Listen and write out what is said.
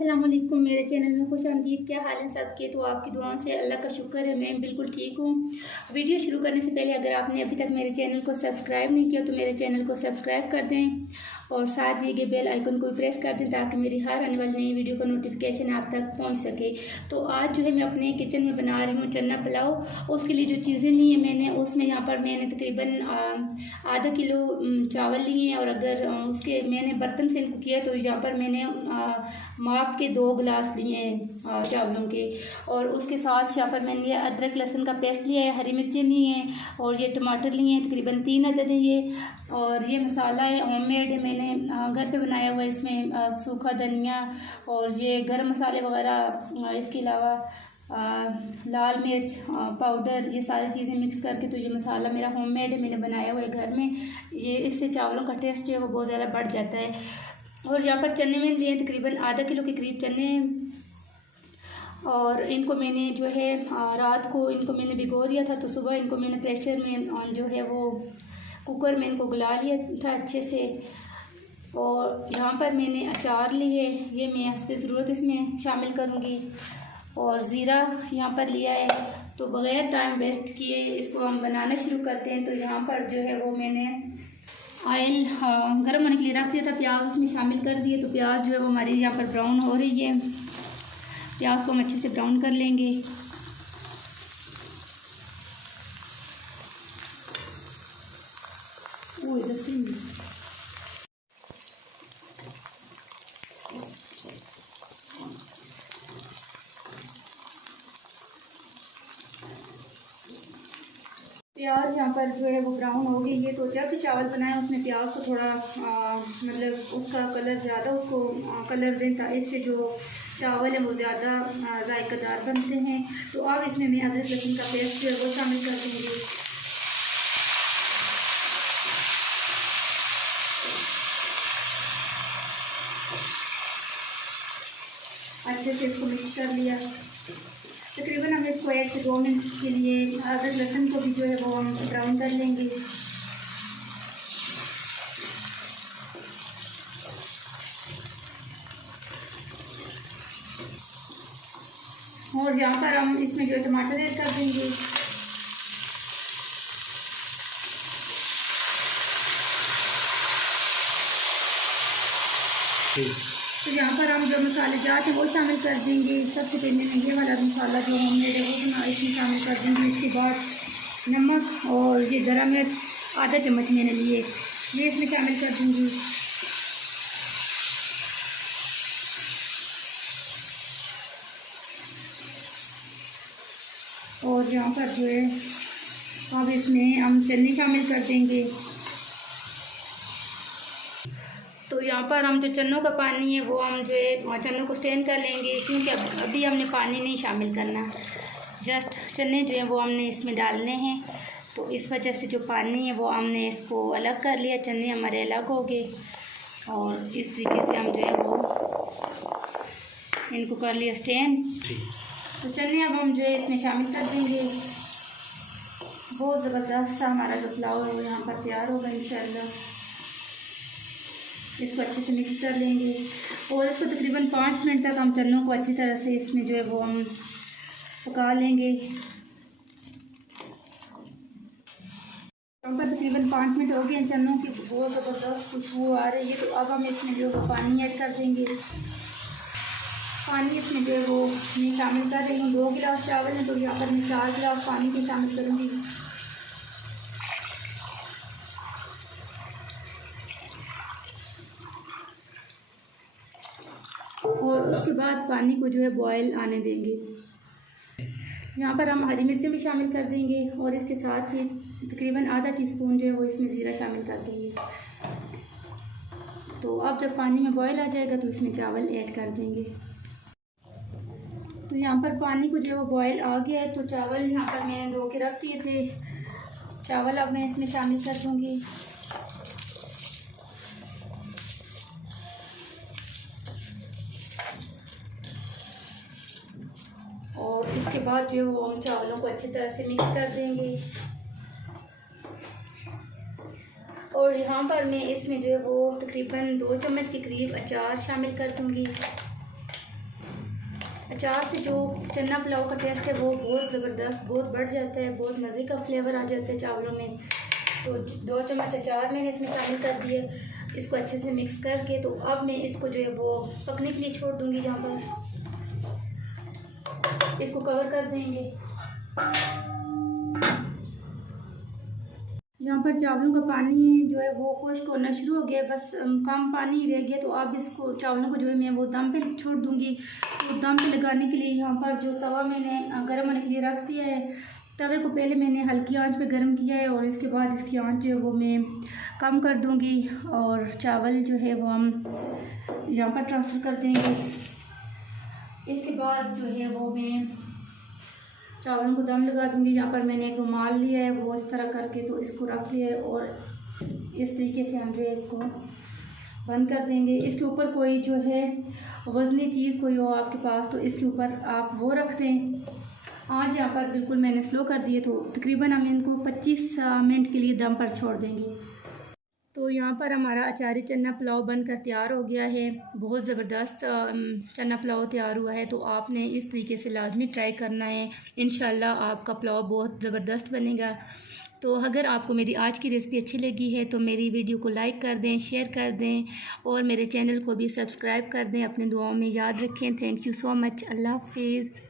अस्सलाम वालेकुम। मेरे चैनल में खुश आमदीद। क्या हाल है सबके? तो आपकी दुआओं से अल्लाह का शुक्र है, मैं बिल्कुल ठीक हूँ। वीडियो शुरू करने से पहले अगर आपने अभी तक मेरे चैनल को सब्सक्राइब नहीं किया तो मेरे चैनल को सब्सक्राइब कर दें और साथ दिए गए बेल आइकन को प्रेस कर दें ताकि मेरी हर आने वाली नई वीडियो का नोटिफिकेशन आप तक पहुँच सके। तो आज जो है मैं अपने किचन में बना रही हूँ चना पुलाव। उसके लिए जो चीज़ें ली हैं मैंने, उसमें यहाँ पर मैंने तकरीबन आधा किलो चावल लिए हैं और अगर उसके मैंने बर्तन से इनको किया तो यहाँ पर मैंने माप के 2 गिलास लिए हैं चावलों के। और उसके साथ यहाँ पर मैंने अदरक लहसुन का पेस्ट लिया है, हरी मिर्चें ली हैं और ये टमाटर लिए हैं, तकरीबन 3 अदद है ये। और ये मसाला है होममेड है, मैंने घर पे बनाया हुआ है। इसमें सूखा धनिया और ये गरम मसाले वगैरह, इसके अलावा लाल मिर्च पाउडर, ये सारी चीज़ें मिक्स करके तो ये मसाला मेरा होममेड है, मैंने बनाया हुआ है घर में। ये इससे चावलों का टेस्ट जो है वो बहुत ज़्यादा बढ़ जाता है। और यहाँ पर चने मैंने लिए तकरीबन आधा किलो के करीब चने और इनको मैंने जो है रात को इनको मैंने भिगो दिया था, तो सुबह इनको मैंने प्रेशर में जो है वो कुकर में इनको गला लिया था अच्छे से। और यहाँ पर मैंने अचार लिए, ये मैं हस्बे ज़रूरत इसमें शामिल करूँगी। और ज़ीरा यहाँ पर लिया है। तो बग़ैर टाइम वेस्ट किए इसको हम बनाना शुरू करते हैं। तो यहाँ पर जो है वो मैंने ऑयल गर्म होने के लिए रख दिया था, प्याज उसमें शामिल कर दिए। तो प्याज जो है वो हमारी यहाँ पर ब्राउन हो रही है, प्याज को हम अच्छे से ब्राउन कर लेंगे। वो इधर से प्याज यहाँ पर जो है वो ब्राउन हो गई है। तो जब भी चावल बनाएं उसमें प्याज को थोड़ा मतलब उसका कलर ज़्यादा उसको कलर दें ताकि इससे जो चावल है वो ज़्यादा जायकादार बनते हैं। तो अब इसमें मैं अदरक लहसुन का पेस्ट जो है वो शामिल कर दूँगी। अच्छे से इसको मिक्स कर लिया। तकरीबन हम इसको 1 से 2 मिनट के लिए अदरक लहसुन को भी जो है वो हम ब्राउन कर लेंगे। और यहाँ पर हम इसमें जो है टमाटर ऐड कर देंगे। तो यहाँ पर हम जो मसाले जात हैं वो शामिल कर देंगे। सबसे पहले मैं ये वाला मसाला जो हमने वो बना इसमें शामिल कर देंगे। इसके बाद नमक और ये गरम मिर्च आधा चम्मच मैंने लिए, ये इसमें शामिल कर दूँगी। और यहाँ पर जो है अब इसमें हम चने शामिल कर देंगे। तो यहाँ पर हम जो चनों का पानी है वो हम जो है चनों को स्टेन कर लेंगे, क्योंकि अभी हमने पानी नहीं शामिल करना, जस्ट चने जो हैं वो हमने इसमें डालने हैं। तो इस वजह से जो पानी है वो हमने इसको अलग कर लिया, चने हमारे अलग हो गए। और इस तरीके से हम जो है वो इनको कर लिया स्टेन। तो चने अब हम जो है इसमें शामिल कर देंगे। बहुत ज़बरदस्त सा हमारा जो पुलाव है वो यहाँ पर तैयार होगा इंशाल्लाह। इसको अच्छे से मिक्स कर लेंगे और इसको तकरीबन 5 मिनट तक हम चनों को अच्छी तरह से इसमें जो है वो हम पका लेंगे। यहाँ पर तकरीबन 5 मिनट हो गए, चनों की बहुत ज़बरदस्त खुशबू आ रही है। तो अब हम इसमें जो है वो पानी ऐड कर देंगे। पानी इसमें जो है वो मैं शामिल कर रही हूँ। 2 गिलास चावल हैं तो यहाँ पर मैं 4 गिलास पानी के शामिल करूँगी। और उसके बाद पानी को जो है बॉयल आने देंगे। यहाँ पर हम हरी मिर्चें भी शामिल कर देंगे और इसके साथ ही तकरीबन आधा टीस्पून जो है वो इसमें ज़ीरा शामिल कर देंगे। तो अब जब पानी में बॉयल आ जाएगा तो इसमें चावल ऐड कर देंगे। तो यहाँ पर पानी को जो है वो बॉयल आ गया है। तो चावल यहाँ पर मैंने धो के रख दिए थे, चावल अब मैं इसमें शामिल कर दूँगी। और इसके बाद जो है वो हम चावलों को अच्छी तरह से मिक्स कर देंगे। और यहाँ पर मैं इसमें जो है वो तकरीबन 2 चम्मच के करीब अचार शामिल कर दूँगी। अचार से जो चना पुलाव का टेस्ट है वो बहुत ज़बरदस्त, बहुत बढ़ जाता है, बहुत मज़े का फ्लेवर आ जाता है चावलों में। तो 2 चम्मच अचार मैंने इसमें शामिल कर दिए। इसको अच्छे से मिक्स करके तो अब मैं इसको जो है वो पकने के लिए छोड़ दूँगी। जहाँ पर इसको कवर कर देंगे। यहाँ पर चावलों का पानी जो है वो खुश्क होना शुरू हो गया, बस कम पानी रह गया। तो अब इसको चावलों को जो है मैं वो दम पे छोड़ दूँगी। तो दम पे लगाने के लिए यहाँ पर जो तवा मैंने गर्म होने के लिए रख दिया है, तवे को पहले मैंने हल्की आंच पे गर्म किया है और इसके बाद इसकी आंच जो है वो मैं कम कर दूँगी और चावल जो है वो हम यहाँ पर ट्रांसफ़र कर देंगे। इसके बाद जो है वो मैं चावलों को दम लगा दूँगी। यहाँ पर मैंने एक रुमाल लिया है, वो इस तरह करके तो इसको रख लिया है और इस तरीके से हम जो है इसको बंद कर देंगे। इसके ऊपर कोई जो है वज़नी चीज़ कोई हो आपके पास तो इसके ऊपर आप वो रख दें। आज यहाँ पर बिल्कुल मैंने स्लो कर दिए, तो तकरीबन हम इनको 25 मिनट के लिए दम पर छोड़ देंगे। तो यहाँ पर हमारा अचारी चना पुलाव बनकर तैयार हो गया है। बहुत ज़बरदस्त चना पुलाव तैयार हुआ है। तो आपने इस तरीके से लाजमी ट्राई करना है, इंशाल्लाह आपका पुलाव बहुत ज़बरदस्त बनेगा। तो अगर आपको मेरी आज की रेसिपी अच्छी लगी है तो मेरी वीडियो को लाइक कर दें, शेयर कर दें और मेरे चैनल को भी सब्सक्राइब कर दें। अपने दुआओं में याद रखें। Thank you so much. अल्लाह हाफिज़।